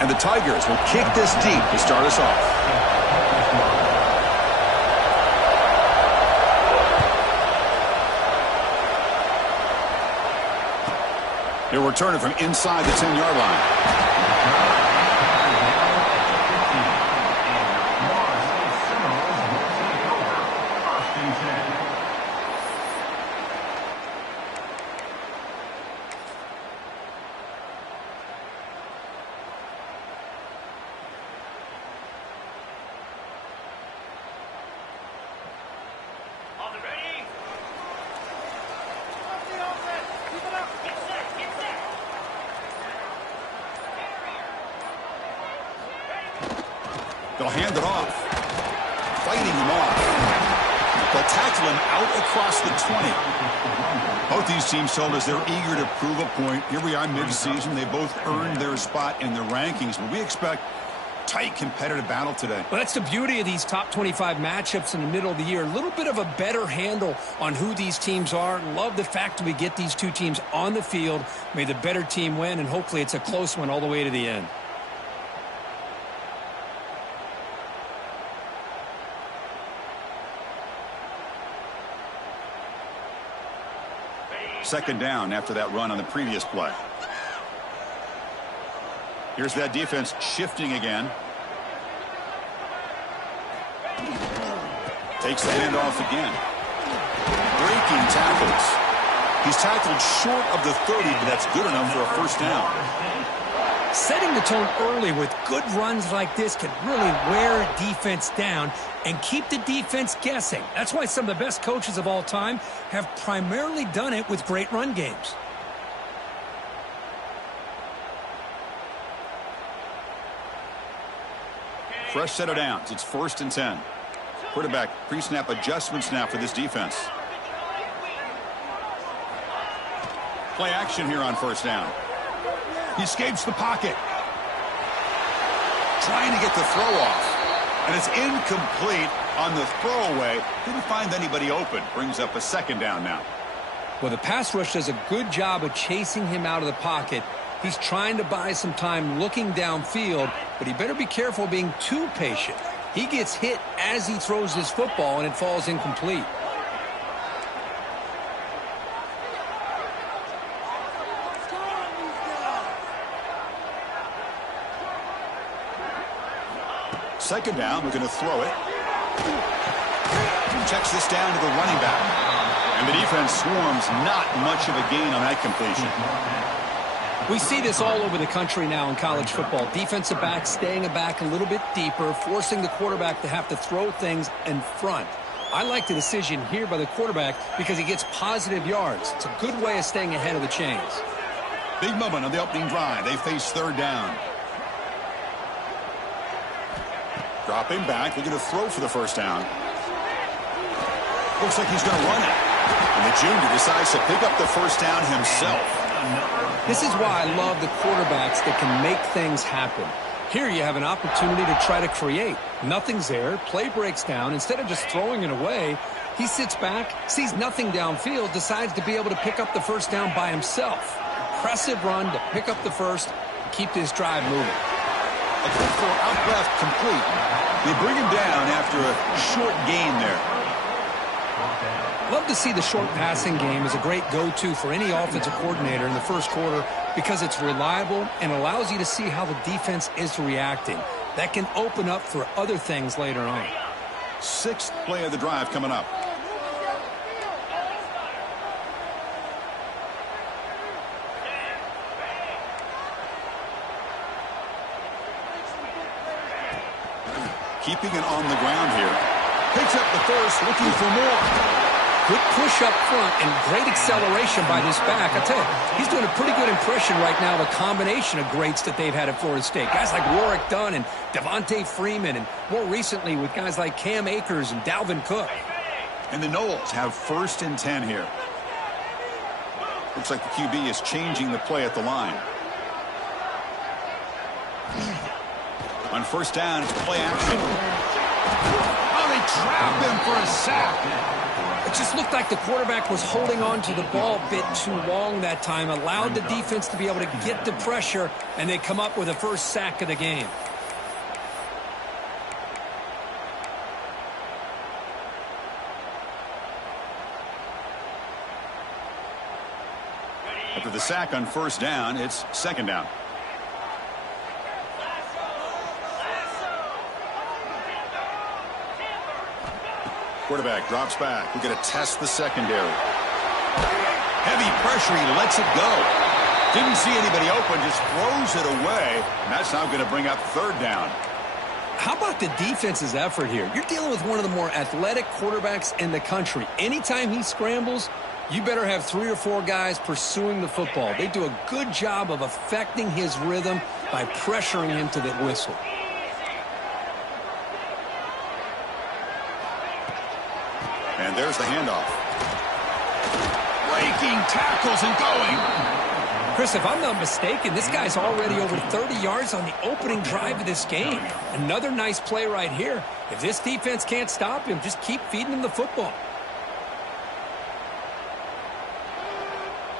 And the Tigers will kick this deep to start us off. He'll return it from inside the 10-yard line. They'll hand it off. Fighting him off. They'll tackle him out across the 20. Both these teams told us they're eager to prove a point. Here we are mid-season. They both earned their spot in the rankings, but we expect tight competitive battle today. Well, that's the beauty of these top 25 matchups in the middle of the year. A little bit of a better handle on who these teams are. Love the fact that we get these two teams on the field. May the better team win, and hopefully it's a close one all the way to the end. Second down after that run on the previous play. Here's that defense shifting again. Takes the handoff again. Breaking tackles. He's tackled short of the 30, but that's good enough for a first down. Setting the tone early with good runs like this can really wear a defense down and keep the defense guessing. That's why some of the best coaches of all time have primarily done it with great run games. Fresh set of downs. It's 1st and 10. Quarterback pre-snap adjustments now for this defense. Play action here on first down. He escapes the pocket. Trying to get the throw off. And it's incomplete on the throwaway. Didn't find anybody open. Brings up a second down now. Well, the pass rush does a good job of chasing him out of the pocket. He's trying to buy some time looking downfield, but he better be careful being too patient. He gets hit as he throws his football, and it falls incomplete. Second down, we're going to throw it. Checks this down to the running back. And the defense swarms, not much of a gain on that completion. We see this all over the country now in college football. Defensive backs staying back a little bit deeper, forcing the quarterback to have to throw things in front. I like the decision here by the quarterback because he gets positive yards. It's a good way of staying ahead of the chains. Big moment on the opening drive. They face third down. Dropping back, looking to throw for the first down. Looks like he's going to run it. And the junior decides to pick up the first down himself. This is why I love the quarterbacks that can make things happen. Here you have an opportunity to try to create. Nothing's there. Play breaks down. Instead of just throwing it away, he sits back, sees nothing downfield, decides to be able to pick up the first down by himself. Impressive run to pick up the first and keep this drive moving. A quick throw out left, complete. They bring him down after a short gain there. Love to see the short passing game as a great go-to for any offensive coordinator in the first quarter because it's reliable and allows you to see how the defense is reacting. That can open up for other things later on. 6th play of the drive coming up. Keeping it on the ground here. Picks up the first, looking for more. Good push up front and great acceleration by this back. I tell you, he's doing a pretty good impression right now of a combination of greats that they've had at Florida State. Guys like Warwick Dunn and Devontae Freeman, and more recently with guys like Cam Akers and Dalvin Cook. And the Noles have 1st and 10 here. Looks like the QB is changing the play at the line. On first down, it's play action. Oh, they trap him for a sack. It just looked like the quarterback was holding on to the ball a bit too long that time, allowed the defense to be able to get the pressure, and they come up with the first sack of the game. After the sack on first down, it's second down. Quarterback drops back. We're going to test the secondary. Heavy pressure. He lets it go. Didn't see anybody open. Just throws it away. And that's now going to bring up third down. How about the defense's effort here? You're dealing with one of the more athletic quarterbacks in the country. Anytime he scrambles, you better have 3 or 4 guys pursuing the football. They do a good job of affecting his rhythm by pressuring him to the whistle. And there's the handoff. Breaking tackles and going. Chris, if I'm not mistaken, this guy's already over 30 yards on the opening drive of this game. Another nice play right here. If this defense can't stop him, just keep feeding him the football.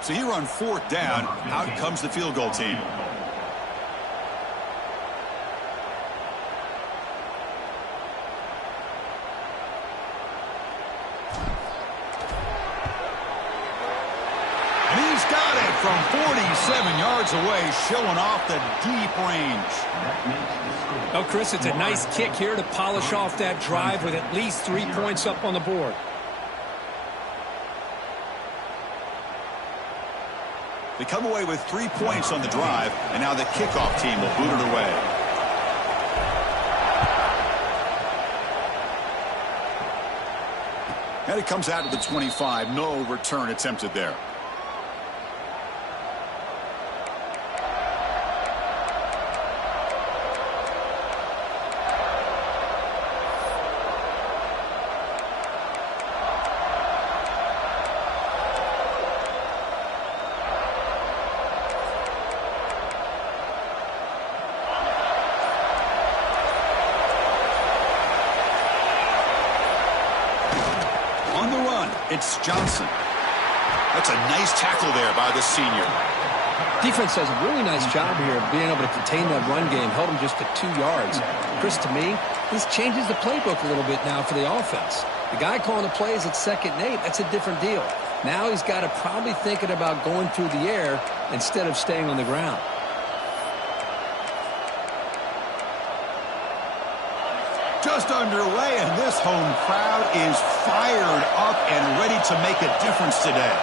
So here on fourth down, out comes the field goal team. From 47 yards away, showing off the deep range. Oh, Chris, it's a nice kick here to polish off that drive with at least 3 points up on the board. They come away with 3 points on the drive, and now the kickoff team will boot it away. And it comes out to the 25. No return attempted there. It's Johnson. That's a nice tackle there by the senior. Defense does a really nice job here of being able to contain that run game, held him just to 2 yards. Chris, to me, this changes the playbook a little bit now for the offense. The guy calling the plays at 2nd and 8, that's a different deal. Now he's got to probably thinking about going through the air instead of staying on the ground. Just underway, and this home crowd is fired up and ready to make a difference today.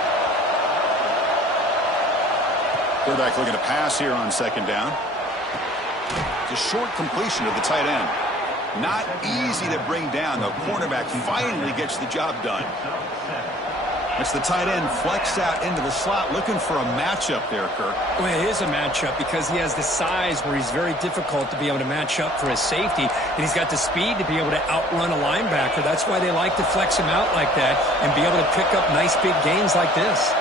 Quarterback looking to pass here on second down. It's a short completion to the tight end. Not easy to bring down. The cornerback finally gets the job done. It's the tight end flex out into the slot, looking for a matchup there, Kirk. Well, it is a matchup because he has the size where he's very difficult to be able to match up for his safety, and he's got the speed to be able to outrun a linebacker. That's why they like to flex him out like that and be able to pick up nice big gains like this.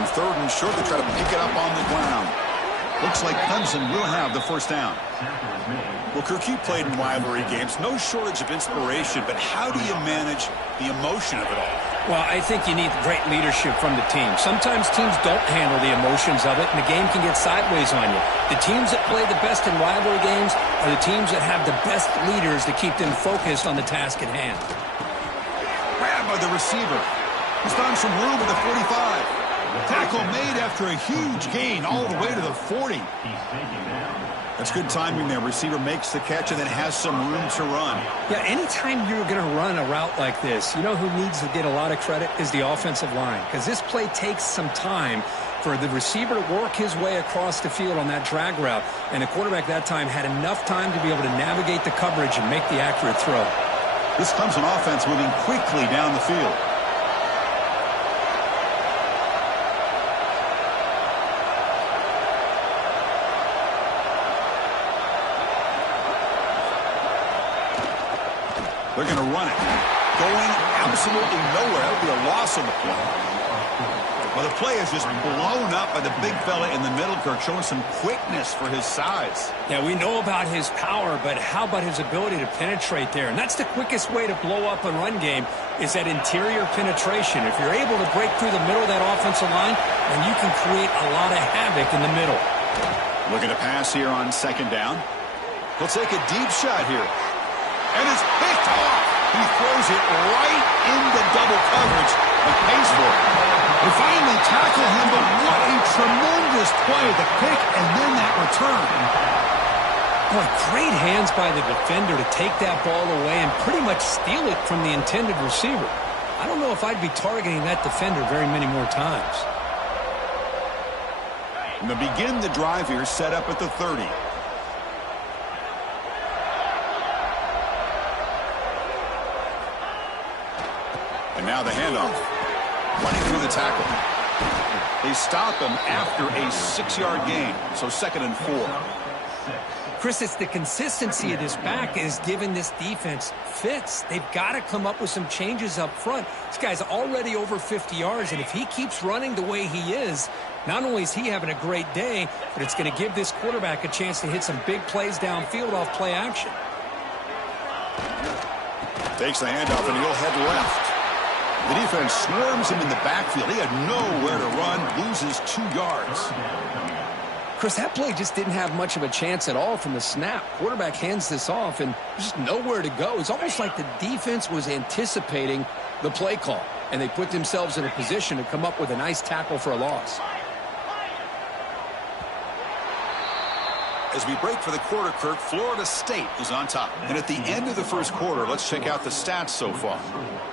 And third and short, they try to pick it up on the ground. Looks like Clemson will have the first down. Well, Kirk, you played in rivalry games. No shortage of inspiration, but how do you manage the emotion of it all? Well, I think you need great leadership from the team. Sometimes teams don't handle the emotions of it, and the game can get sideways on you. The teams that play the best in rivalry games are the teams that have the best leaders to keep them focused on the task at hand. Grabbed by the receiver. He's found some room at the 45. Tackle made after a huge gain all the way to the 40. That's good timing there. Receiver makes the catch and then has some room to run. Yeah, anytime you're going to run a route like this, you know who needs to get a lot of credit is the offensive line, because this play takes some time for the receiver to work his way across the field on that drag route, and the quarterback that time had enough time to be able to navigate the coverage and make the accurate throw. This Clemson offense moving quickly down the field. They're going to run it. Going absolutely nowhere. That'll be a loss on the play. Well, the play is just blown up by the big fella in the middle, Kirk, showing some quickness for his size. Yeah, we know about his power, but how about his ability to penetrate there? And that's the quickest way to blow up a run game is that interior penetration. If you're able to break through the middle of that offensive line, then you can create a lot of havoc in the middle. Looking to pass here on second down. He'll take a deep shot here. And it's picked off. He throws it right into double coverage and pays for it. They finally tackle him, but what a tremendous play. The pick and then that return. Boy, great hands by the defender to take that ball away and pretty much steal it from the intended receiver. I don't know if I'd be targeting that defender very many more times. And to begin the drive here, set up at the 30. And now the handoff. Running through the tackle. They stop him after a 6-yard gain. So 2nd and 4. Chris, it's the consistency of this back is giving this defense fits. They've got to come up with some changes up front. This guy's already over 50 yards, and if he keeps running the way he is, not only is he having a great day, but it's going to give this quarterback a chance to hit some big plays downfield off play action. Takes the handoff, and he'll head left. The defense swarms him in the backfield. He had nowhere to run, loses 2 yards. Chris, that play just didn't have much of a chance at all from the snap. Quarterback hands this off, and there's just nowhere to go. It's almost like the defense was anticipating the play call, and they put themselves in a position to come up with a nice tackle for a loss. As we break for the quarter, Kirk, Florida State is on top. And at the end of the first quarter, let's check out the stats so far.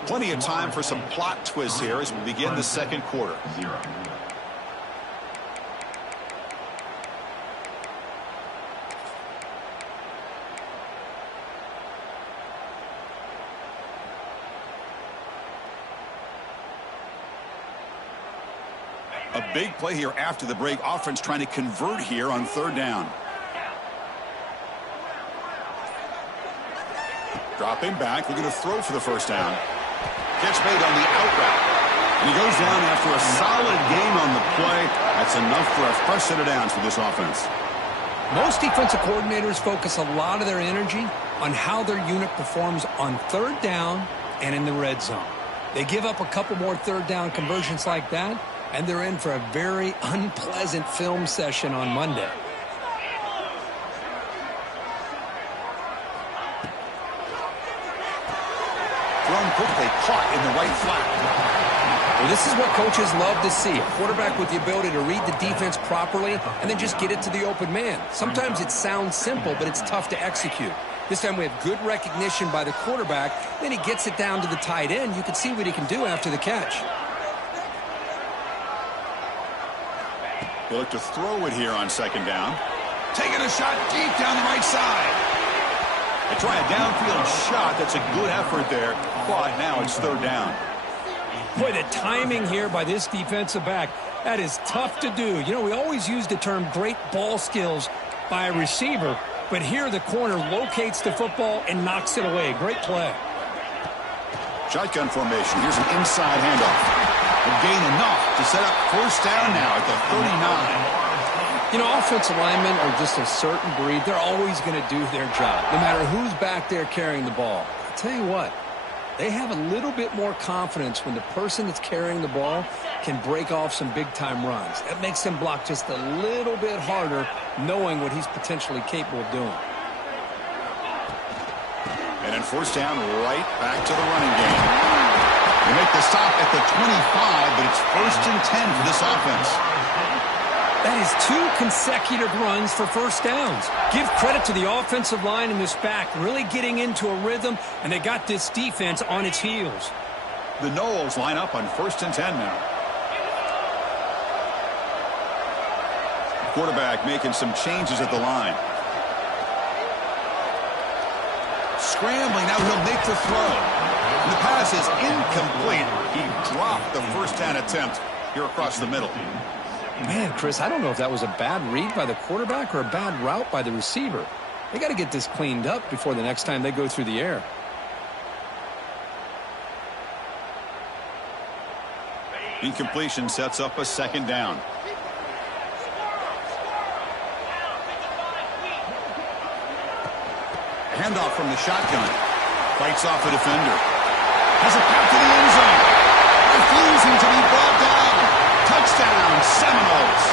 Plenty of time for some plot twists here as we begin the second quarter. A big play here after the break. Offense trying to convert here on 3rd down. Dropping back, looking to throw for the first down. Catch made on the out route. And he goes down after a solid gain on the play. That's enough for a fresh set of downs for this offense. Most defensive coordinators focus a lot of their energy on how their unit performs on 3rd down and in the red zone. They give up a couple more 3rd down conversions like that, and they're in for a very unpleasant film session on Monday. Thrown quickly, caught in the right flat. Well, this is what coaches love to see. A quarterback with the ability to read the defense properly and then just get it to the open man. Sometimes it sounds simple, but it's tough to execute. This time we have good recognition by the quarterback. Then he gets it down to the tight end. You can see what he can do after the catch. They look to throw it here on 2nd down. Taking a shot deep down the right side. They try a downfield shot. That's a good effort there. But now it's 3rd down. Boy, the timing here by this defensive back, that is tough to do. You know, we always use the term great ball skills by a receiver, but here the corner locates the football and knocks it away. Great play. Shotgun formation. Here's an inside handoff. Will gain enough to set up 1st down now at the 39. You know, offensive linemen are just a certain breed. They're always going to do their job, no matter who's back there carrying the ball. I'll tell you what, they have a little bit more confidence when the person that's carrying the ball can break off some big-time runs. That makes them block just a little bit harder, knowing what he's potentially capable of doing. And then 1st down, right back to the running game. They make the stop at the 25, but it's 1st and 10 for this offense. That is 2 consecutive runs for 1st downs. Give credit to the offensive line and this back really getting into a rhythm, and they got this defense on its heels. The Noles line up on 1st and 10 now. Quarterback making some changes at the line. Scrambling, now he'll make the throw. And the pass is incomplete. He dropped the 1st down attempt here across the middle. Man, Chris, I don't know if that was a bad read by the quarterback or a bad route by the receiver. They got to get this cleaned up before the next time they go through the air. Incompletion sets up a second down. Handoff from the shotgun. Fights off a defender. Has a path to the end zone. Refusing to be brought down. Touchdown, Seminoles.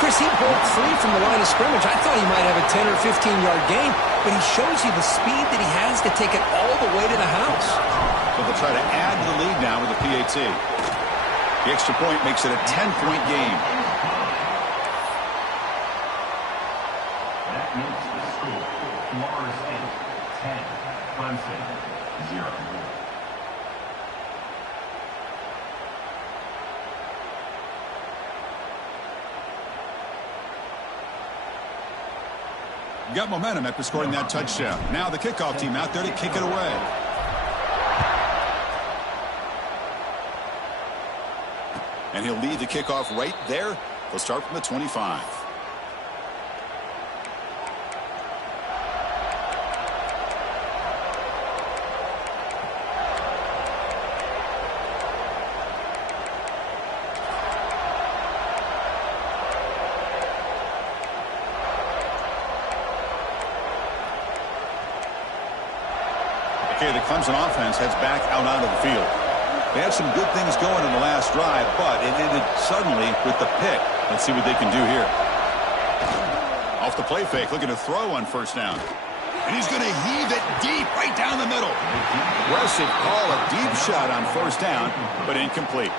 Chris, he broke free from the line of scrimmage. I thought he might have a 10 or 15-yard gain, but he shows you the speed that he has to take it all the way to the house. So they'll try to add to the lead now with the PAT. The extra point makes it a 10-point game. That makes the score Florida State 10, Clemson 0. Got momentum after scoring that touchdown. Now the kickoff team out there to kick it away. And he'll lead the kickoff right there. They'll start from the 25. Okay, the Clemson offense heads back out onto the field. They had some good things going in the last drive, but it ended suddenly with the pick. Let's see what they can do here. Off the play fake, looking to throw on first down. And he's going to heave it deep right down the middle. Aggressive call, a deep shot on first down, but incomplete.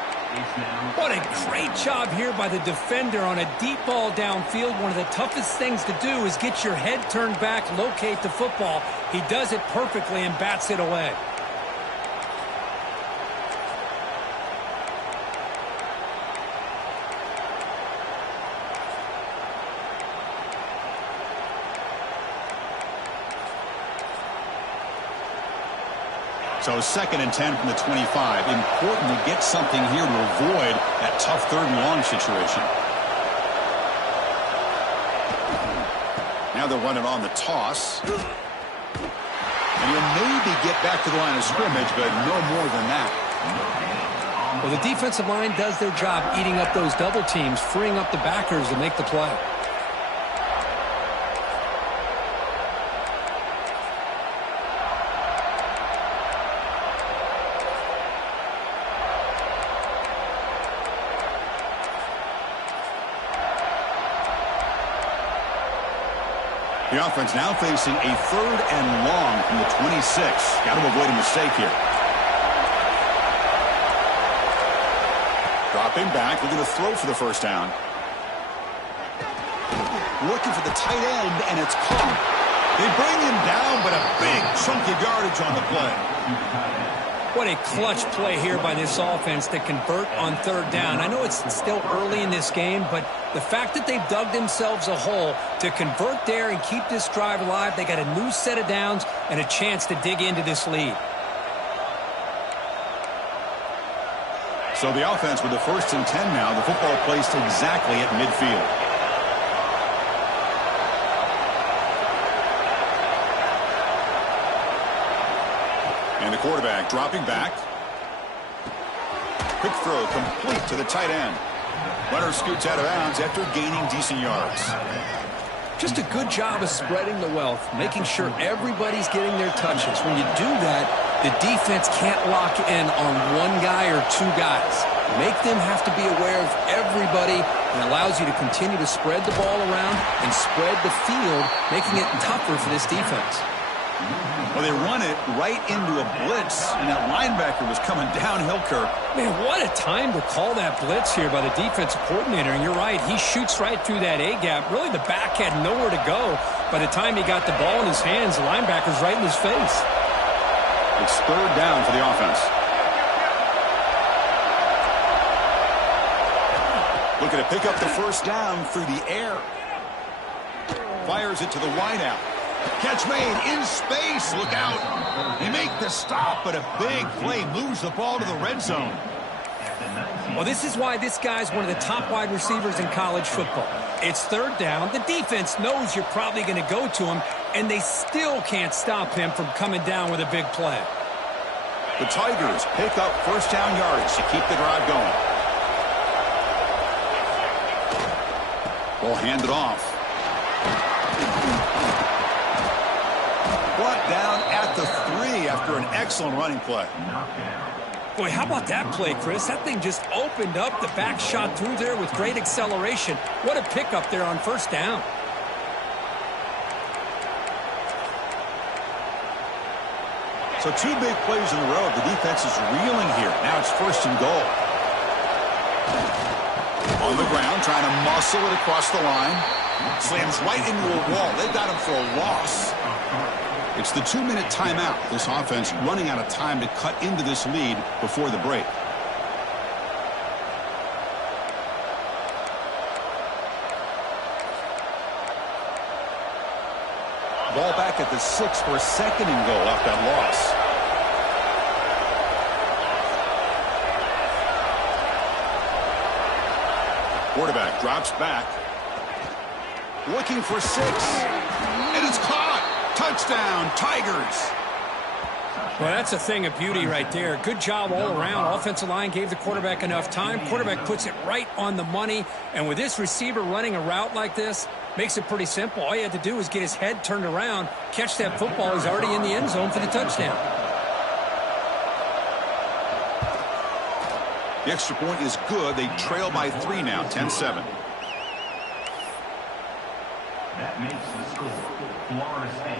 What a great job here by the defender on a deep ball downfield. One of the toughest things to do is get your head turned back, locate the football. He does it perfectly and bats it away. So 2nd and 10 from the 25. Important to get something here to avoid that tough 3rd and long situation. Now they'll run it on the toss. And he'll maybe get back to the line of scrimmage, but no more than that. Well, the defensive line does their job eating up those double teams, freeing up the backers to make the play. The offense now facing a 3rd and long from the 26. Got to avoid a mistake here. Dropping back, looking to throw for the first down. Looking for the tight end, and it's caught. They bring him down, but a big chunk of yardage on the play. What a clutch play here by this offense to convert on 3rd down. I know it's still early in this game, but the fact that they've dug themselves a hole to convert there and keep this drive alive, they got a new set of downs and a chance to dig into this lead. So the offense with the 1st and 10 now, the football placed exactly at midfield. And the quarterback dropping back. Quick throw complete to the tight end. Runner scoots out of bounds after gaining decent yards. Just a good job of spreading the wealth, making sure everybody's getting their touches. When you do that, the defense can't lock in on one guy or two guys. Make them have to be aware of everybody, and allows you to continue to spread the ball around and spread the field, making it tougher for this defense. Well, they run it right into a blitz, and that linebacker was coming downhill, Kirk. Man, what a time to call that blitz here by the defensive coordinator. And you're right, he shoots right through that A-gap. Really, the back had nowhere to go. By the time he got the ball in his hands, the linebacker's right in his face. It's 3rd down for the offense. Looking to pick up the first down through the air. Fires it to the wideout. Catch made in space. Look out. They make the stop, but a big play moves the ball to the red zone. Well, this is why this guy's one of the top wide receivers in college football. It's 3rd down. The defense knows you're probably going to go to him, and they still can't stop him from coming down with a big play. The Tigers pick up first down yardage to keep the drive going. Ball handed off. Brought down at the 3 after an excellent running play. Boy, how about that play, Chris? That thing just opened up. The back shot through there with great acceleration. What a pickup there on first down. So 2 big plays in a row. The defense is reeling here. Now it's first and goal. On the ground, trying to muscle it across the line. Slams right into a wall. They've got him for a loss. It's the 2-minute timeout. This offense running out of time to cut into this lead before the break. Ball back at the 6 for a second and goal off that loss. Quarterback drops back. Looking for 6. And it's caught. Touchdown, Tigers. Well, that's a thing of beauty right there. Good job all around. Offensive line gave the quarterback enough time. Quarterback puts it right on the money. And with this receiver running a route like this, makes it pretty simple. All you had to do was get his head turned around, catch that football. He's already in the end zone for the touchdown. The extra point is good. They trail by 3 now, 10-7. That makes the score Florida State.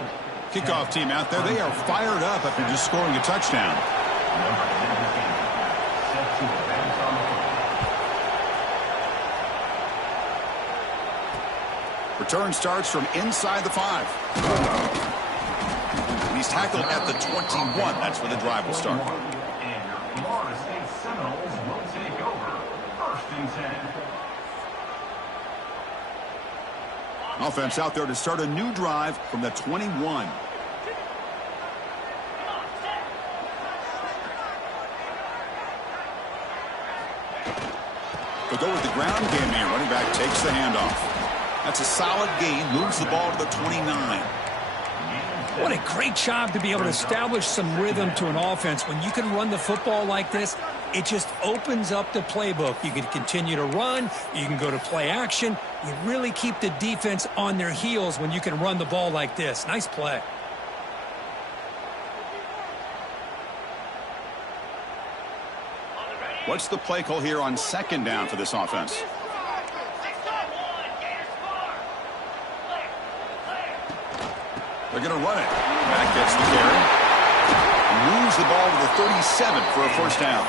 Kickoff team out there. They are fired up after just scoring a touchdown. Number 17, set to advance on the field. Return starts from inside the 5. He's tackled at the 21. That's where the drive will start. And your Florida State Seminoles will take over first and 10. Offense out there to start a new drive from the 21. They'll go with the ground game here. Running back takes the handoff. That's a solid gain. Moves the ball to the 29. What a great job to be able to establish some rhythm to an offense. When you can run the football like this, it just opens up the playbook. You can continue to run. You can go to play action. You really keep the defense on their heels when you can run the ball like this. Nice play. What's the play call here on second down for this offense? They're going to run it. Back gets the carry. Moves the ball to the 37 for a first down.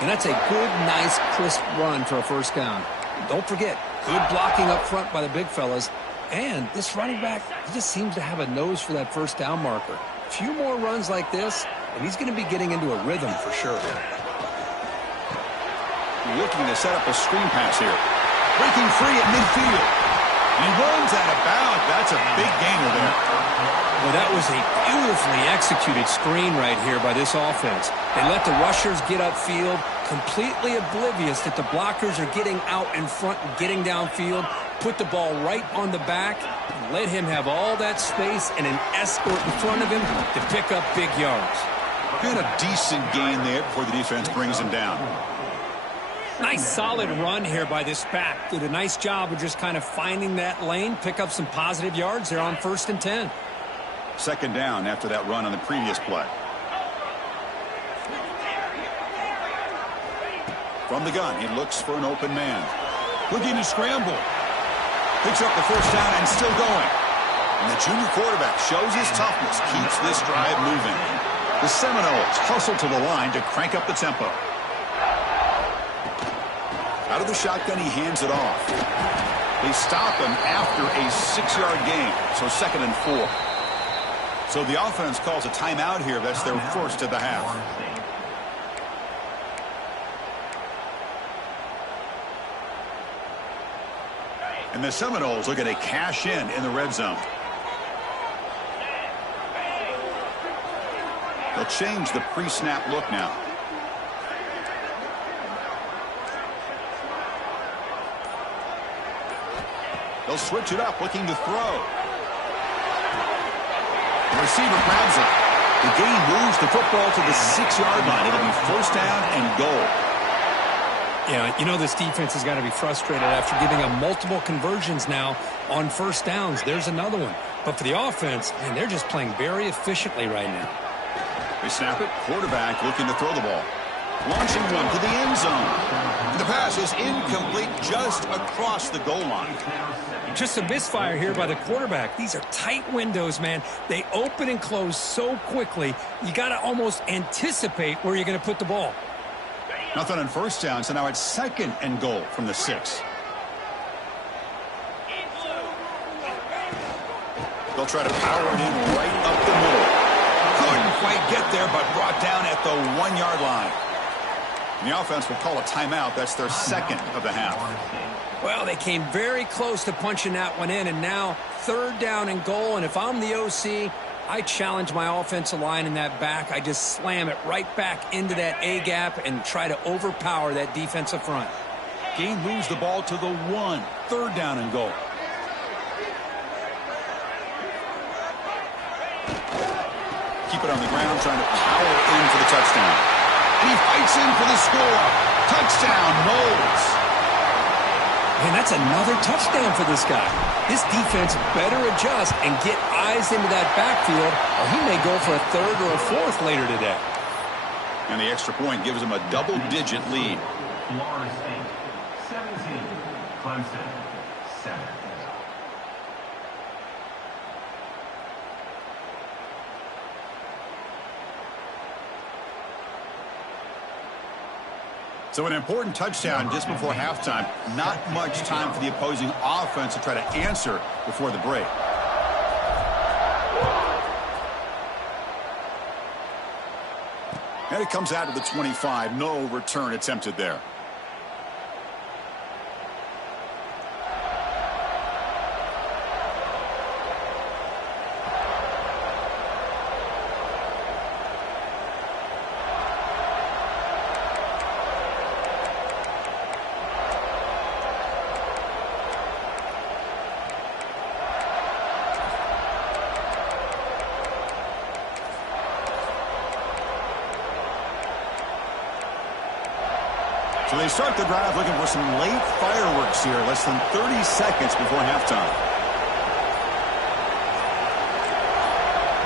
And that's a good, nice, crisp run for a first down. Don't forget, good blocking up front by the big fellas. And this running back, he just seems to have a nose for that first down marker. A few more runs like this, and he's going to be getting into a rhythm for sure. Looking to set up a screen pass here. Breaking free at midfield. He runs out of bounds. That's a big gainer there. Well, that was a beautifully executed screen right here by this offense. They let the rushers get upfield, completely oblivious that the blockers are getting out in front and getting downfield, put the ball right on the back, and let him have all that space and an escort in front of him to pick up big yards. Got a decent gain there before the defense brings him down. Nice solid run here by this back. Did a nice job of just kind of finding that lane, pick up some positive yards there on first and 10. Second down after that run on the previous play. From the gun, he looks for an open man. Looking to scramble. Picks up the first down and still going. And the junior quarterback shows his toughness, keeps this drive moving. The Seminoles hustle to the line to crank up the tempo. Out of the shotgun, he hands it off. They stop him after a 6-yard gain, so second and 4. So the offense calls a timeout here. That's their first of the half. And the Seminoles looking to cash in the red zone. They'll change the pre-snap look now. They'll switch it up, looking to throw. The receiver grabs it. The game moves the football to the 6-yard line. It'll be first down and goal. Yeah, you know this defense has got to be frustrated after giving up multiple conversions now on first downs. There's another one. But for the offense, man, they're just playing very efficiently right now. They snap it. Quarterback looking to throw the ball. Launching one to the end zone. The pass is incomplete just across the goal line. Just a misfire here by the quarterback. These are tight windows, man. They open and close so quickly. You got to almost anticipate where you're going to put the ball. Nothing on first down, so now it's second and goal from the 6. They'll try to power it in right up the middle. Couldn't quite get there, but brought down at the 1-yard line. And the offense will call a timeout. That's their second of the half. Well, they came very close to punching that one in, and now third down and goal. And if I'm the OC, I challenge my offensive line in that back. I just slam it right back into that A-gap and try to overpower that defensive front. Gain moves the ball to the 1. Third down and goal. Keep it on the ground, trying to power in for the touchdown. And he fights in for the score. Touchdown, Knowles. Man, that's another touchdown for this guy. This defense better adjust and get eyes into that backfield, or he may go for a third or a fourth later today. And the extra point gives him a double-digit lead. Florida State, 17. Clemson, 7. So an important touchdown just before halftime. Not much time for the opposing offense to try to answer before the break. And it comes out to the 25. No return attempted there. So they start the drive looking for some late fireworks here, less than 30 seconds before halftime.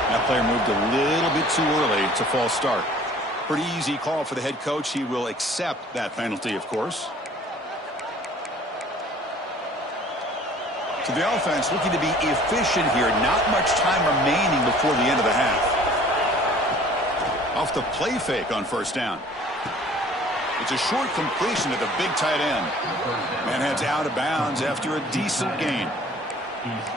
That player moved a little bit too early to false start. Pretty easy call for the head coach. He will accept that penalty, of course. So the offense looking to be efficient here. Not much time remaining before the end of the half. Off the play fake on first down. It's a short completion to the big tight end. Man heads out of bounds after a decent gain.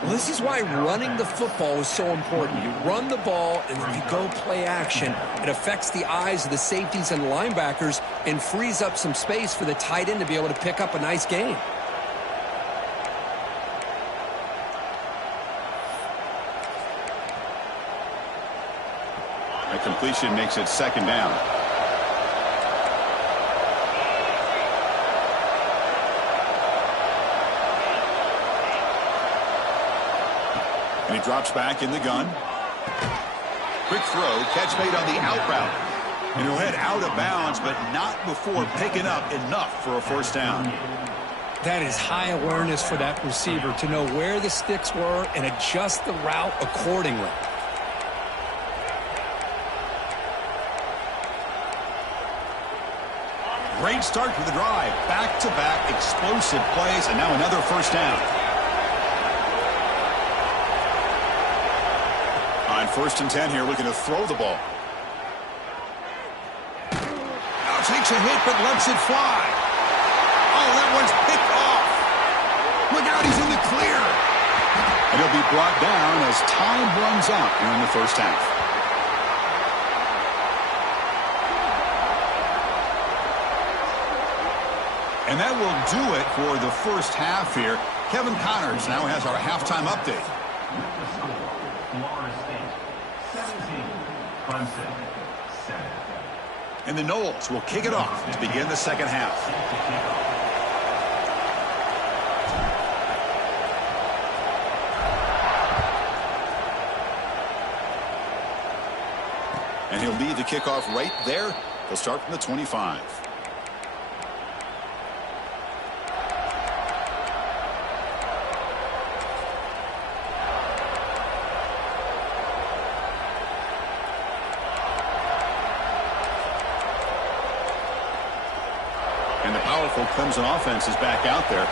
Well, this is why running the football is so important. You run the ball, and then you go play action. It affects the eyes of the safeties and the linebackers and frees up some space for the tight end to be able to pick up a nice gain. That completion makes it second down. And he drops back in the gun. Quick throw, catch made on the out route. And he'll head out of bounds, but not before picking up enough for a first down. That is high awareness for that receiver to know where the sticks were and adjust the route accordingly. Great start to the drive. Back-to-back explosive plays, and now another first down. On 1st and 10 here, looking to throw the ball. Now takes a hit, but lets it fly. Oh, that one's picked off. Look out, he's in the clear. And he'll be brought down as time runs out here in the first half. And that will do it for the first half here. Kevin Connors now has our halftime update. Florida State, 17. Clemson, 7. And the Noles will kick it off to begin the second half. And he'll lead the kickoff right there. He'll start from the 25. And the powerful Clemson offense is back out there.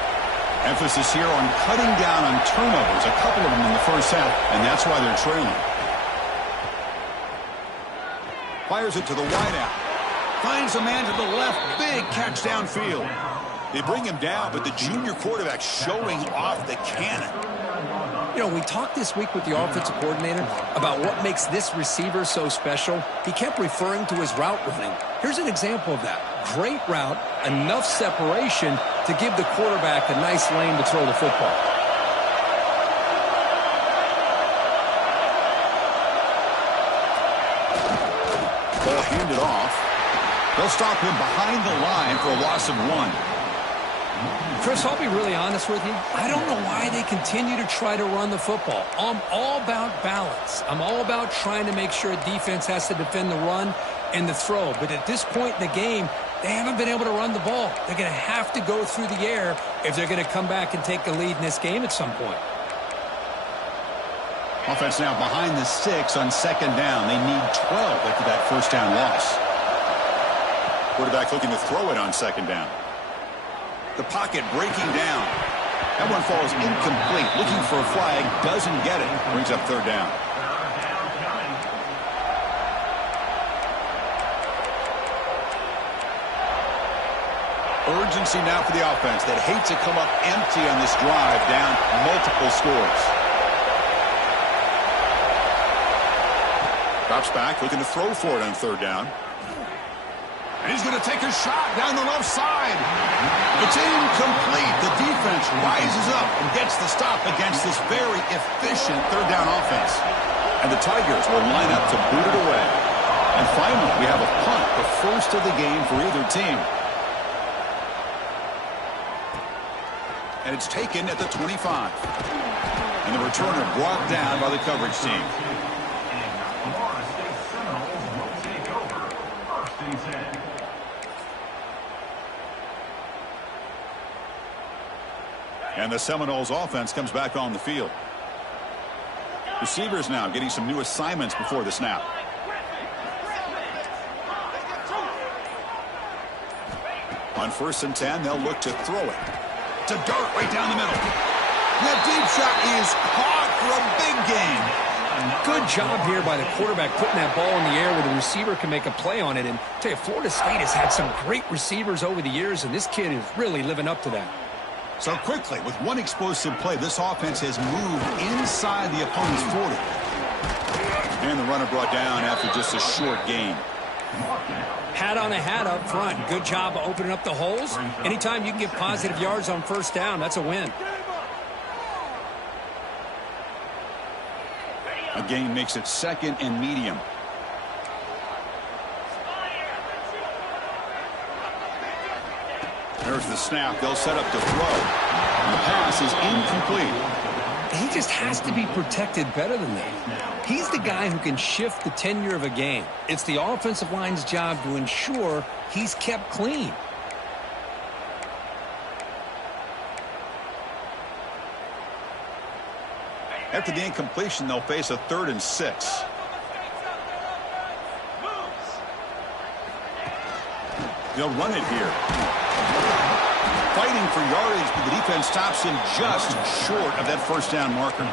Emphasis here on cutting down on turnovers, a couple of them in the first half, and that's why they're trailing. Fires it to the wideout. Finds a man to the left. Big catch downfield. They bring him down, but the junior quarterback showing off the cannon. You know, we talked this week with the offensive coordinator about what makes this receiver so special. He kept referring to his route running. Here's an example of that. Great route, enough separation to give the quarterback a nice lane to throw the football. Ball handed off. They'll stop him behind the line for a loss of 1. Chris, I'll be really honest with you. I don't know why they continue to try to run the football. I'm all about balance. I'm all about trying to make sure a defense has to defend the run and the throw. But at this point in the game, they haven't been able to run the ball. They're going to have to go through the air if they're going to come back and take a lead in this game at some point. Offense now behind the 6 on second down. They need 12 after that first down loss. Quarterback looking to throw it on second down. The pocket breaking down. That one falls incomplete. Looking for a flag. Doesn't get it. Brings up third down. Urgency now for the offense that hates to come up empty on this drive, down multiple scores. Drops back, looking to throw for it on third down. And he's going to take a shot down the left side. It's incomplete. The defense rises up and gets the stop against this very efficient third down offense. And the Tigers will line up to boot it away. And finally, we have a punt, the first of the game for either team. And it's taken at the 25. And the returner brought down by the coverage team. And the Seminoles offense comes back on the field. Receivers now getting some new assignments before the snap. On 1st and 10, they'll look to throw it. To Dart right down the middle. That deep shot is caught for a big gain. Good job here by the quarterback putting that ball in the air where the receiver can make a play on it. And I tell you, Florida State has had some great receivers over the years, and this kid is really living up to that. So quickly, with one explosive play, this offense has moved inside the opponent's 40. And the runner brought down after just a short gain. Hat on a hat up front. Good job of opening up the holes. Anytime you can get positive yards on first down, that's a win. A gain makes it second and medium. There's the snap. They'll set up to throw. And the pass is incomplete. He just has to be protected better than that. He's the guy who can shift the tenure of a game. It's the offensive line's job to ensure he's kept clean. After the incompletion, they'll face a 3rd and 6. They'll run it here. Fighting for yardage, but the defense stops him just short of that first down marker.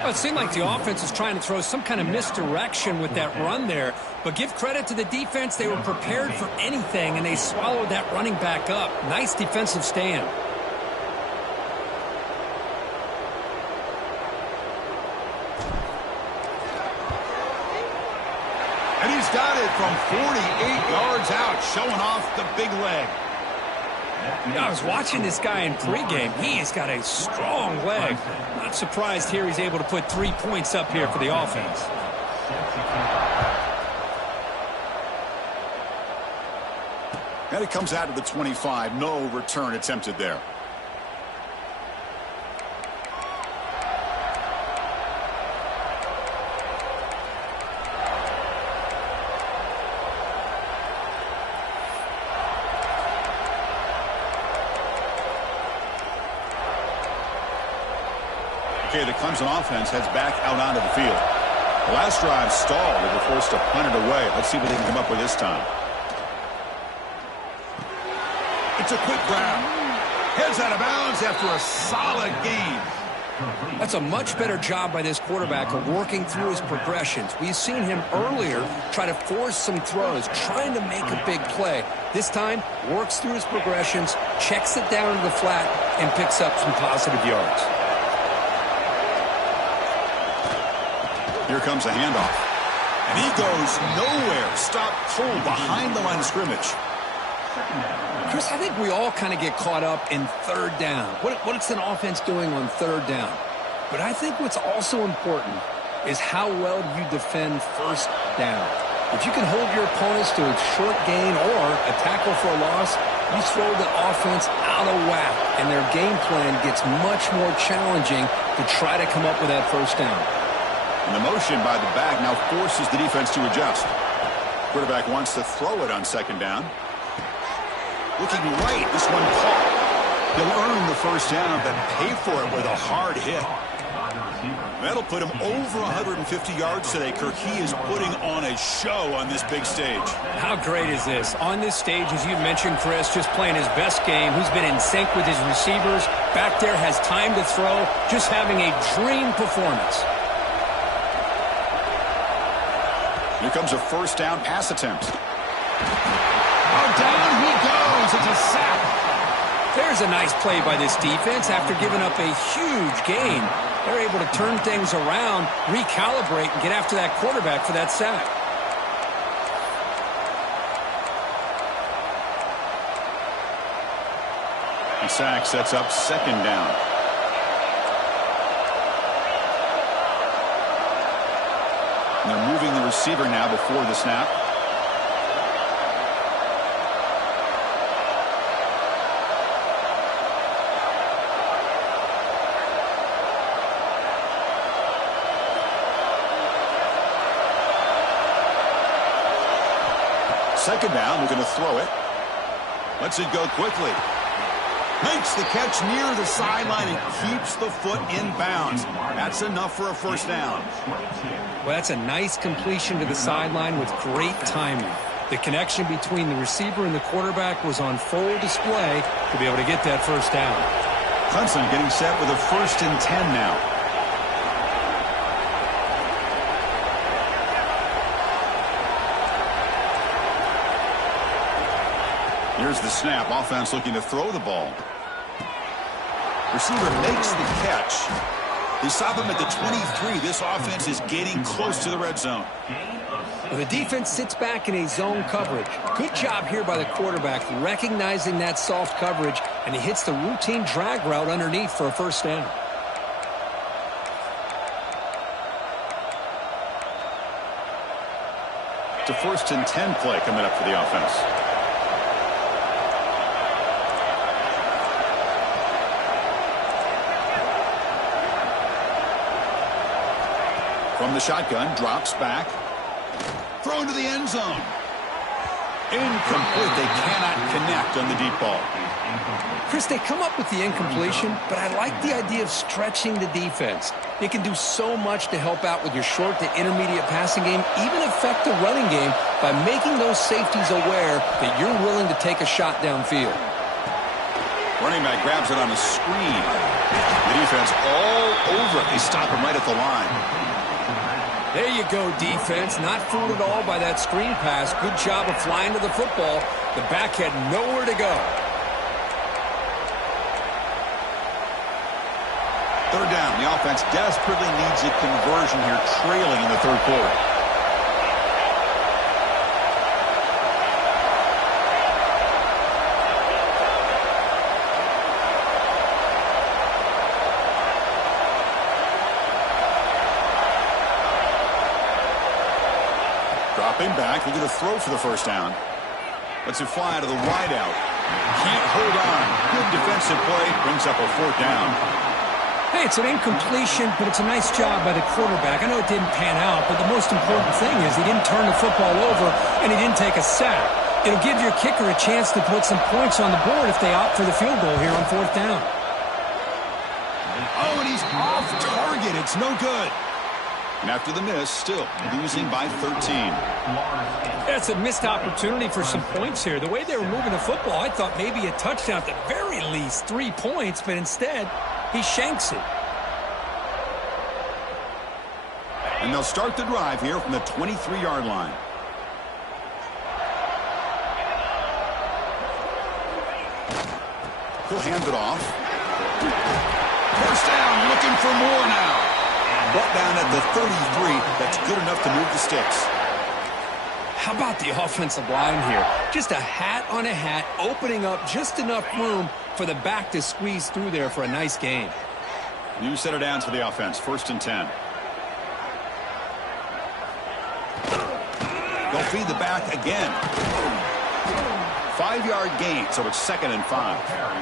Well, it seemed like the offense was trying to throw some kind of misdirection with that run there. But give credit to the defense. They were prepared for anything, and they swallowed that running back up. Nice defensive stand. And he's got it from 48 yards out, showing off the big leg. You know, I was watching this guy in pregame. He has got a strong leg. Not surprised here he's able to put 3 points up here for the offense. And it comes out of the 25. No return attempted there. Okay, the Clemson offense heads back out onto the field. The last drive stalled. They were forced to punt it away. Let's see what they can come up with this time. It's a quick grab. Heads out of bounds after a solid gain. That's a much better job by this quarterback of working through his progressions. We've seen him earlier try to force some throws, trying to make a big play. This time, works through his progressions, checks it down to the flat, and picks up some positive yards. Here comes a handoff. And he goes nowhere. Stop cold behind the line of scrimmage. Chris, I think we all kind of get caught up in third down. What's an offense doing on third down? But I think what's also important is how well you defend first down. If you can hold your opponents to a short gain or a tackle for a loss, you throw the offense out of whack, and their game plan gets much more challenging to try to come up with that first down. And the motion by the back now forces the defense to adjust. Quarterback wants to throw it on second down. Looking right, this one caught. He'll earn the first down, but pay for it with a hard hit. That'll put him over 150 yards today. Kirk, he is putting on a show on this big stage. How great is this? On this stage, as you mentioned, Chris, just playing his best game. Who's been in sync with his receivers. Back there, has time to throw. Just having a dream performance. Here comes a first down pass attempt. Oh, down he goes. It's a sack. There's a nice play by this defense after giving up a huge gain. They're able to turn things around, recalibrate, and get after that quarterback for that sack. The sack sets up second down. And they're moving the receiver now before the snap. Second down, they're going to throw it. Lets it go quickly. Makes the catch near the sideline and keeps the foot in bounds. That's enough for a first down. Well, that's a nice completion to the sideline with great timing. The connection between the receiver and the quarterback was on full display to be able to get that first down. Clemson getting set with a 1st and 10 now. Here's the snap. Offense looking to throw the ball. Receiver makes the catch. They stop him at the 23. This offense is getting close to the red zone. Well, the defense sits back in a zone coverage. Good job here by the quarterback recognizing that soft coverage, and he hits the routine drag route underneath for a first down. It's a 1st and 10 play coming up for the offense. From the shotgun, drops back. Thrown to the end zone. Incomplete. They cannot connect on the deep ball. Chris, they come up with the incompletion, but I like the idea of stretching the defense. It can do so much to help out with your short to intermediate passing game, even affect the running game by making those safeties aware that you're willing to take a shot downfield. Running back grabs it on a screen. The defense all over it. They stop him right at the line. There you go, defense. Not fooled at all by that screen pass. Good job of flying to the football. The back had nowhere to go. Third down. The offense desperately needs a conversion here, trailing in the third quarter. Dropping back, looking to throw for the first down. Lets it fly out of the wideout. Can't hold on. Good defensive play. Brings up a 4th down. Hey, it's an incompletion, but it's a nice job by the quarterback. I know it didn't pan out, but the most important thing is he didn't turn the football over and he didn't take a sack. It'll give your kicker a chance to put some points on the board if they opt for the field goal here on 4th down. Oh, and he's off target. It's no good. And after the miss, still losing by 13. That's a missed opportunity for some points here. The way they were moving the football, I thought maybe a touchdown, at the very least 3 points, but instead, he shanks it. And they'll start the drive here from the 23-yard line. He'll hand it off. First down, looking for more now. Brought down at the 33. That's good enough to move the sticks. How about the offensive line here? Just a hat on a hat, opening up just enough room for the back to squeeze through there for a nice gain. You set it down to the offense. 1st and 10. They'll feed the back again. 5-yard gain, so it's 2nd and 5.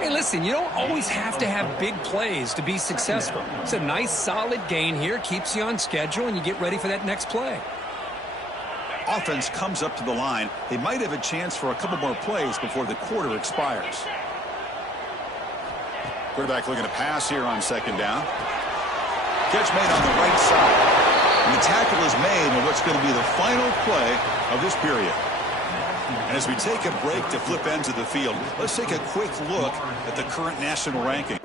Hey, listen, you don't always have to have big plays to be successful. It's a nice, solid gain here, keeps you on schedule, and you get ready for that next play. Offense comes up to the line. They might have a chance for a couple more plays before the quarter expires. Quarterback looking to pass here on 2nd down. Catch made on the right side. And the tackle is made on what's going to be the final play of this period. And as we take a break to flip ends of the field, let's take a quick look at the current national ranking.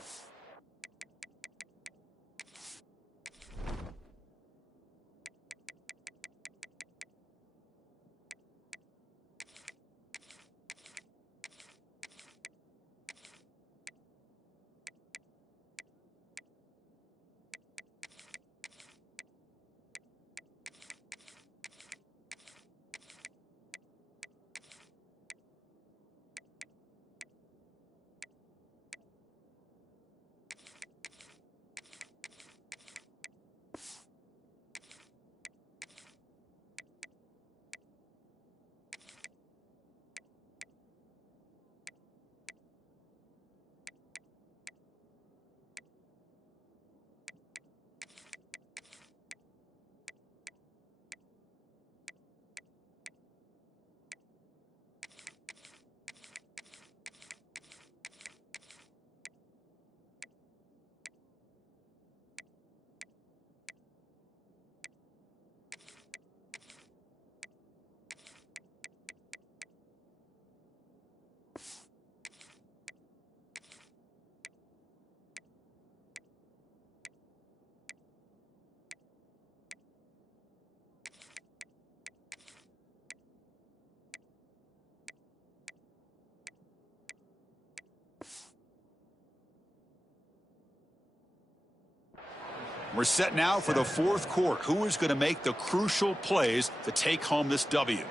We're set now for the 4th quarter. Who is going to make the crucial plays to take home this W?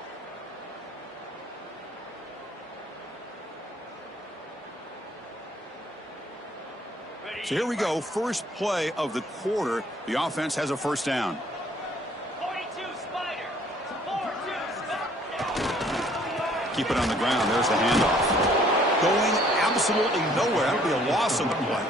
So here we go. First play of the quarter. The offense has a 1st down. 42 Spider. 42 Spider. Keep it on the ground. There's the handoff. Going absolutely nowhere. That'll be a loss on the play.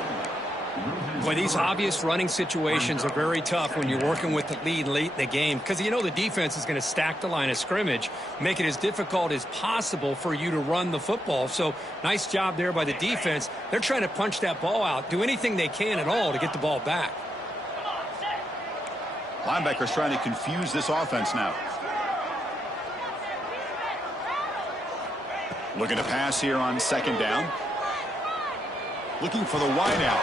Boy, these obvious running situations are very tough when you're working with the lead late in the game because you know the defense is going to stack the line of scrimmage, make it as difficult as possible for you to run the football. So nice job there by the defense. They're trying to punch that ball out, do anything they can at all to get the ball back. Linebackers trying to confuse this offense now. Looking to pass here on 2nd down. Looking for the wide out.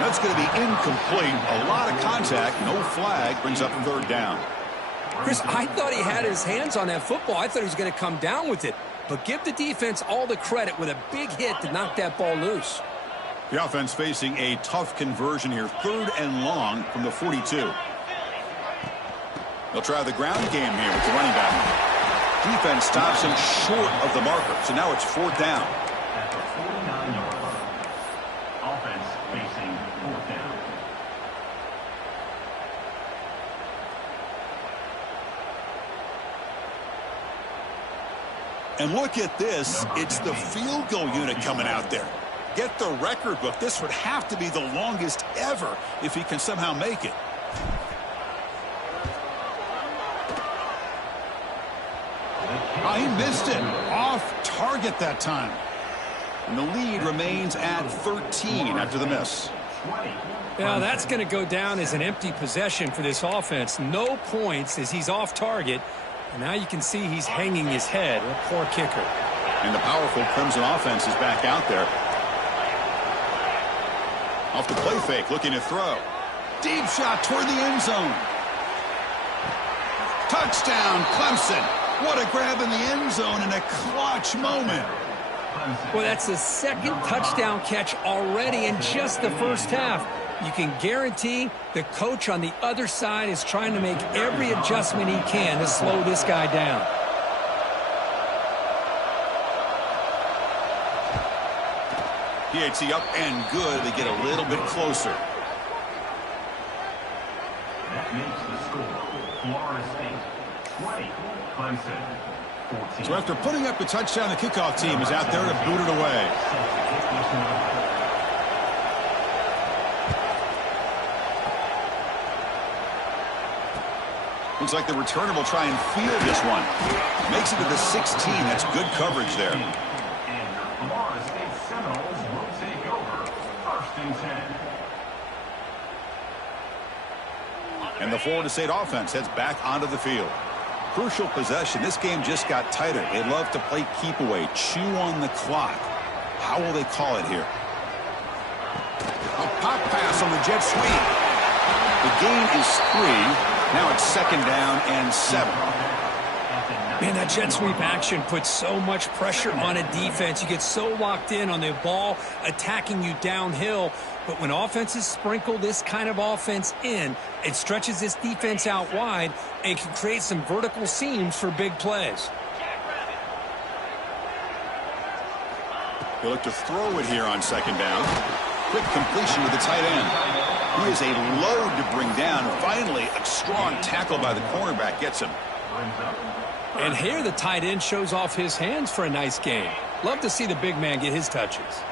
That's going to be incomplete. A lot of contact. No flag. Brings up 3rd down. Chris, I thought he had his hands on that football. I thought he was going to come down with it. But give the defense all the credit with a big hit to knock that ball loose. The offense facing a tough conversion here. 3rd and long from the 42. They'll try the ground game here with the running back. Defense stops him short of the marker. So now it's 4th down. At the 49-yard line. Offense facing 4th down. And look at this. It's the field goal unit coming out there. Get the record book. This would have to be the longest ever if he can somehow make it. Oh, he missed it. Off target that time. And the lead remains at 13 after the miss. 20. Now that's going to go down as an empty possession for this offense. No points as he's off target. And now you can see he's hanging his head. A poor kicker. And the powerful Clemson offense is back out there. Off the play fake, looking to throw. Deep shot toward the end zone. Touchdown, Clemson. What a grab in the end zone in a clutch moment. Well, that's the second touchdown catch already in just the first half. You can guarantee the coach on the other side is trying to make every adjustment he can to slow this guy down. PAT up and good. They get a little bit closer. That makes the score. Florida State 20, Clemson 14. So after putting up the touchdown, the kickoff team is out there to boot it away. Looks like the returner will try and field this one. Makes it to the 16. That's good coverage there. And your Florida State Seminoles will take over 1st and 10. And the Florida State offense heads back onto the field. Crucial possession. This game just got tighter. They love to play keep away, chew on the clock. How will they call it here? A pop pass on the jet sweep. The gain is 3. Now it's 2nd down and 7. Man, that jet sweep action puts so much pressure on a defense. You get so locked in on the ball attacking you downhill. But when offenses sprinkle this kind of offense in, it stretches this defense out wide and can create some vertical seams for big plays. He'll look to throw it here on 2nd down. Quick completion to the tight end. He is a load to bring down. Finally, a strong tackle by the cornerback gets him. And here the tight end shows off his hands for a nice game. Love to see the big man get his touches.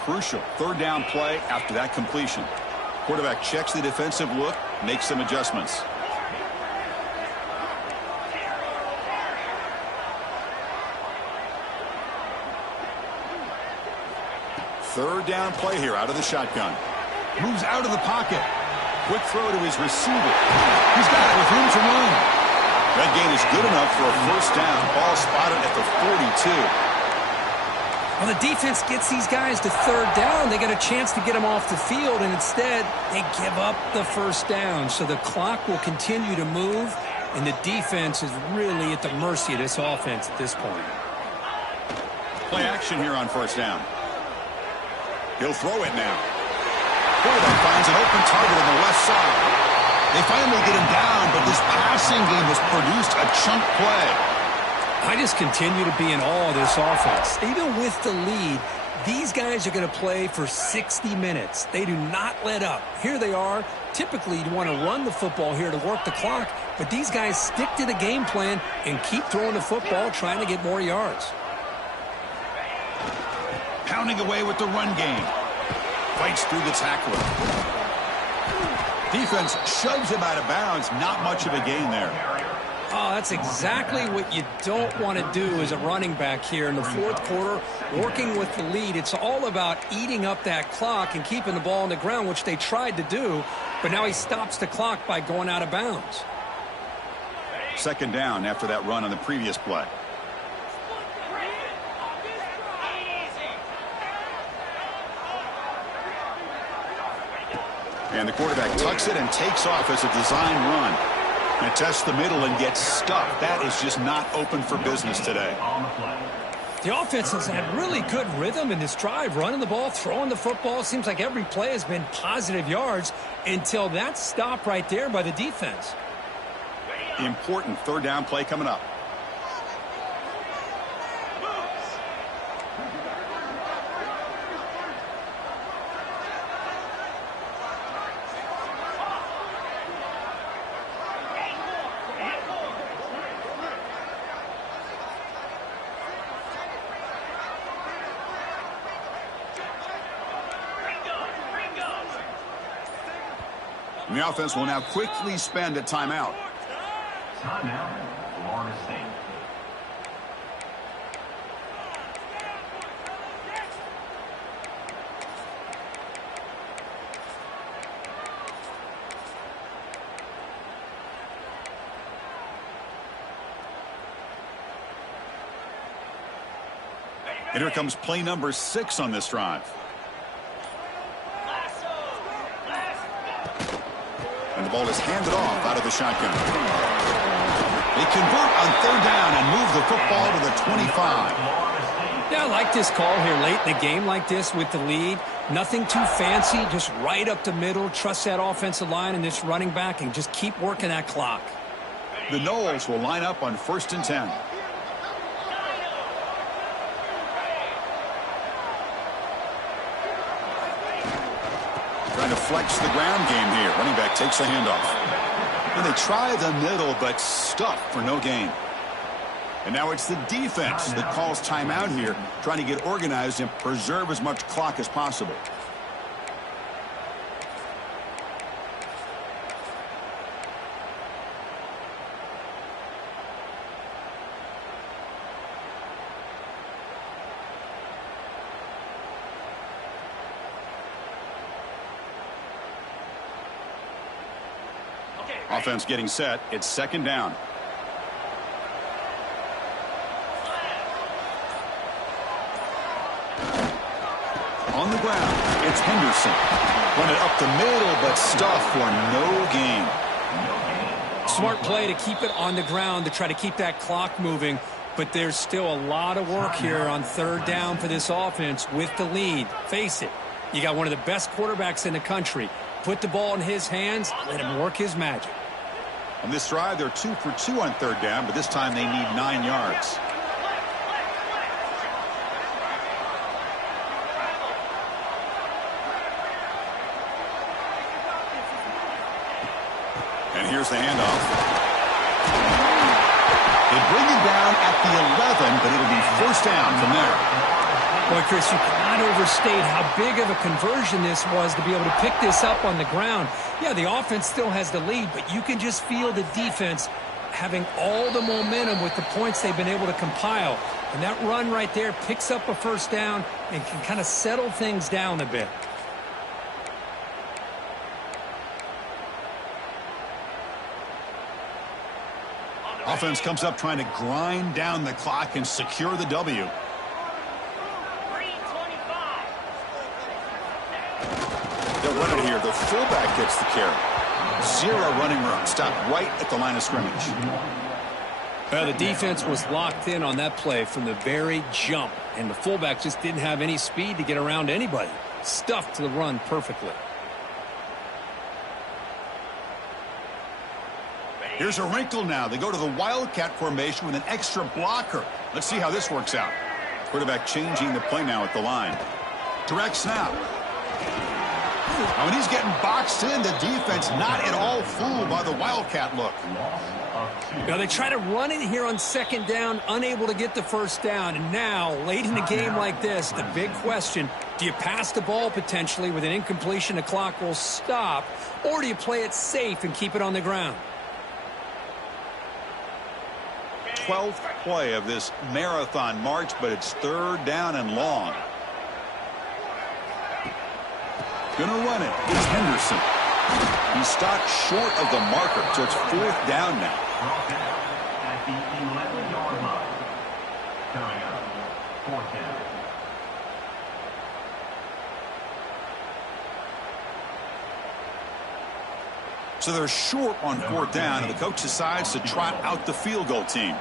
Crucial 3rd down play after that completion. Quarterback checks the defensive look, makes some adjustments. Third down play here out of the shotgun. Moves out of the pocket. Quick throw to his receiver. He's got it with room to run. That gain is good enough for a 1st down. Ball spotted at the 42. Well, the defense gets these guys to 3rd down. They get a chance to get them off the field, and instead they give up the 1st down. So the clock will continue to move, and the defense is really at the mercy of this offense at this point. Play action here on 1st down. He'll throw it now. Quarterback finds an open target on the left side. They finally get him down, but this passing game has produced a chunk play. I just continue to be in awe of this offense. Even with the lead, these guys are going to play for 60 minutes. They do not let up. Here they are. Typically, you want to run the football here to work the clock, but these guys stick to the game plan and keep throwing the football, trying to get more yards. Pounding away with the run game. Fights through the tackler. Defense shoves him out of bounds. Not much of a gain there. Oh, that's exactly what you don't want to do as a running back here in the 4th quarter, working with the lead. It's all about eating up that clock and keeping the ball on the ground, which they tried to do, but now he stops the clock by going out of bounds. 2nd down after that run on the previous play. And the quarterback tucks it and takes off as a design run. And tests the middle and gets stuck. That is just not open for business today. The offense has had really good rhythm in this drive, running the ball, throwing the football. Seems like every play has been positive yards until that stop right there by the defense. Important 3rd down play coming up. And the offense will now quickly spend a timeout. Timeout, Florida State. And here comes play number 6 on this drive. And the ball is handed off out of the shotgun. They convert on 3rd down and move the football to the 25. Yeah, I like this call here late in the game like this with the lead. Nothing too fancy, just right up the middle. Trust that offensive line and this running back and just keep working that clock. The Noles will line up on 1st and 10. Trying to flex the ground game here. Running back takes the handoff. And they try the middle, but stuffed for no gain. And now it's the defense that calls timeout here, trying to get organized and preserve as much clock as possible. Offense getting set. It's 2nd down. On the ground, it's Henderson. Run it up the middle, but stuffed for no gain. Smart play to keep it on the ground to try to keep that clock moving. But there's still a lot of work here on 3rd down for this offense with the lead. Face it, you got one of the best quarterbacks in the country. Put the ball in his hands, let him work his magic. On this drive, they're 2 for 2 on 3rd down, but this time they need 9 yards. And here's the handoff. They bring it down at the 11, but it'll be 1st down from there. Boy, Chris, you cannot overstate how big of a conversion this was to be able to pick this up on the ground. Yeah, the offense still has the lead, but you can just feel the defense having all the momentum with the points they've been able to compile. And that run right there picks up a 1st down and can kind of settle things down a bit. Offense comes up trying to grind down the clock and secure the W. They'll run it here. The fullback gets the carry. 0 running room. Stop right at the line of scrimmage. Well, the defense was locked in on that play from the very jump, and the fullback just didn't have any speed to get around anybody. Stuffed the run perfectly. Here's a wrinkle now. They go to the Wildcat formation with an extra blocker. Let's see how this works out. Quarterback changing the play now at the line. Direct snap. And when he's getting boxed in, the defense not at all fooled by the Wildcat look. Now they try to run it here on 2nd down, unable to get the 1st down. And now, late in a game like this, the big question, do you pass the ball potentially with an incompletion, the clock will stop, or do you play it safe and keep it on the ground? 12th play of this marathon march, but it's 3rd down and long. Gonna run it. It's Henderson. He's stopped short of the marker, so it's 4th down now. At the 11-yard line. Coming up, 4th down. So they're short on 4th down, and the coach decides to trot out the field goal team.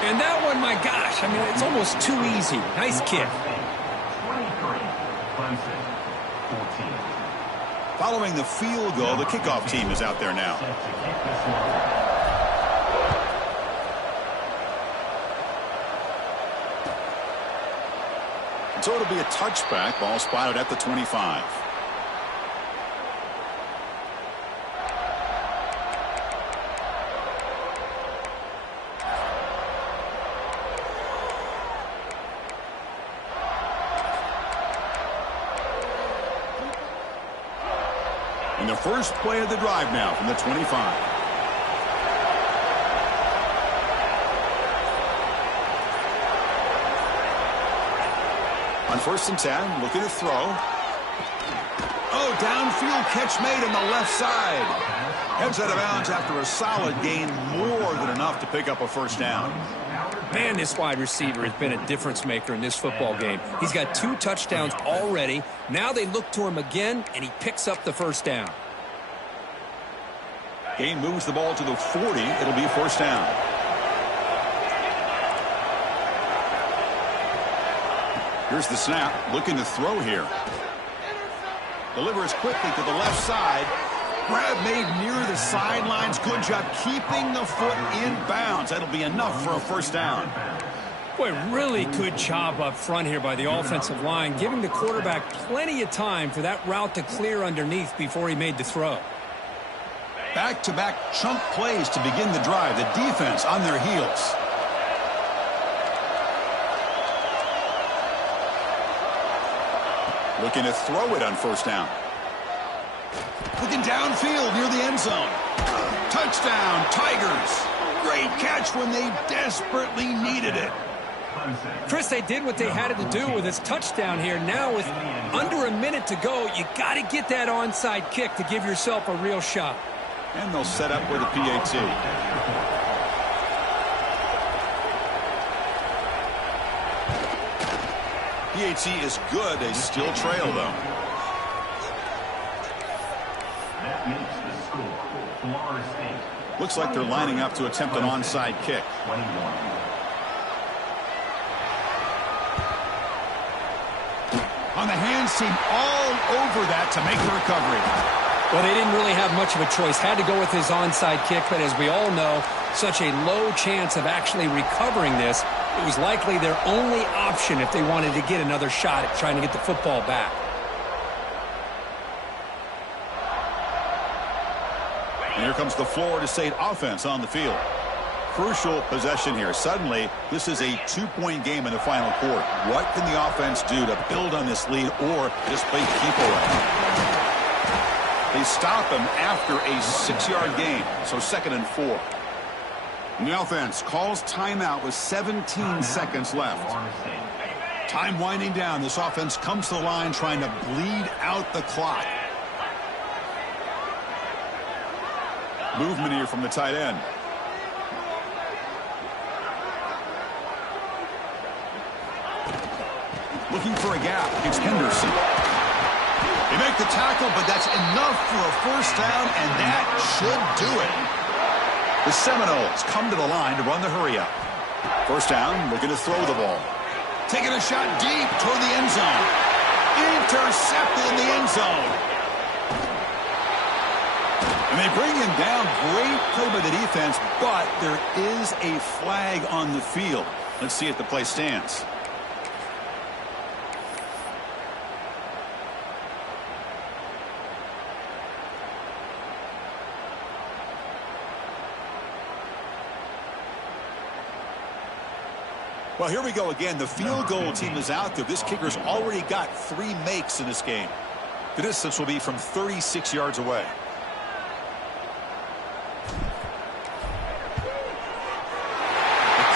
And that one, my gosh, I mean, it's almost too easy. Nice kick. 23, Clemson, 14. Following the field goal, the kickoff team is out there now. Set to kick this one. So it'll be a touchback. Ball spotted at the 25. And the first play of the drive now from the 25. On 1st and 10, looking to throw. Oh, downfield catch made on the left side. Heads out of bounds after a solid gain, more than enough to pick up a first down. Man, this wide receiver has been a difference maker in this football game. He's got 2 touchdowns already. Now they look to him again, and he picks up the first down. Gain moves the ball to the 40. It'll be first down. Here's the snap. Looking to throw here. Delivers quickly to the left side. Grab made near the sidelines. Good job keeping the foot in bounds. That'll be enough for a first down. Boy, really good job up front here by the offensive line, giving the quarterback plenty of time for that route to clear underneath before he made the throw. Back-to-back chunk plays to begin the drive. The defense on their heels. Looking to throw it on first down. Looking downfield near the end zone. Touchdown, Tigers. Great catch when they desperately needed it. Chris, they did what they had to do with his touchdown here. Now with under a minute to go, you got to get that onside kick to give yourself a real shot. And they'll set up with a PAT. PAT is good. They still trail, though. That makes the score. Florida State. Looks like they're lining up to attempt an onside kick. 21. On the hands team all over that to make the recovery. Well, they didn't really have much of a choice. Had to go with his onside kick, but as we all know, such a low chance of actually recovering this. It was likely their only option if they wanted to get another shot at trying to get the football back. And here comes the Florida State offense on the field. Crucial possession here. Suddenly, this is a 2-point game in the final quarter. What can the offense do to build on this lead or just play keep away? They stop him after a 6-yard gain, so 2nd and 4. And the offense calls timeout with 17 seconds left. Time winding down. This offense comes to the line trying to bleed out the clock. Movement here from the tight end. Looking for a gap. It's Henderson. They make the tackle, but that's enough for a first down, and that should do it. The Seminoles come to the line to run the hurry-up. First down, looking to throw the ball. Taking a shot deep toward the end zone. Intercepted in the end zone. And they bring him down. Great play by the defense, but there is a flag on the field. Let's see if the play stands. Well, here we go again. The field goal team is out there. This kicker's already got 3 makes in this game. The distance will be from 36 yards away. The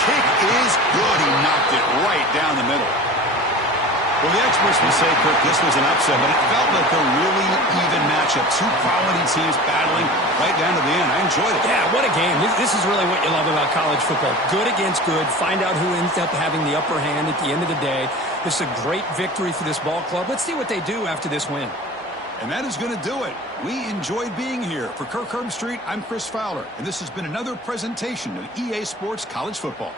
kick is good. He knocked it right down the middle. Well, the experts will say, Kirk, this was an upset, but it felt like a really even matchup. 2 quality teams battling right down to the end. I enjoyed it. Yeah, what a game. This is really what you love about college football. Good against good. Find out who ends up having the upper hand at the end of the day. This is a great victory for this ball club. Let's see what they do after this win. And that is going to do it. We enjoyed being here. For Kirk Herbstreit, I'm Chris Fowler, and this has been another presentation of EA Sports College Football.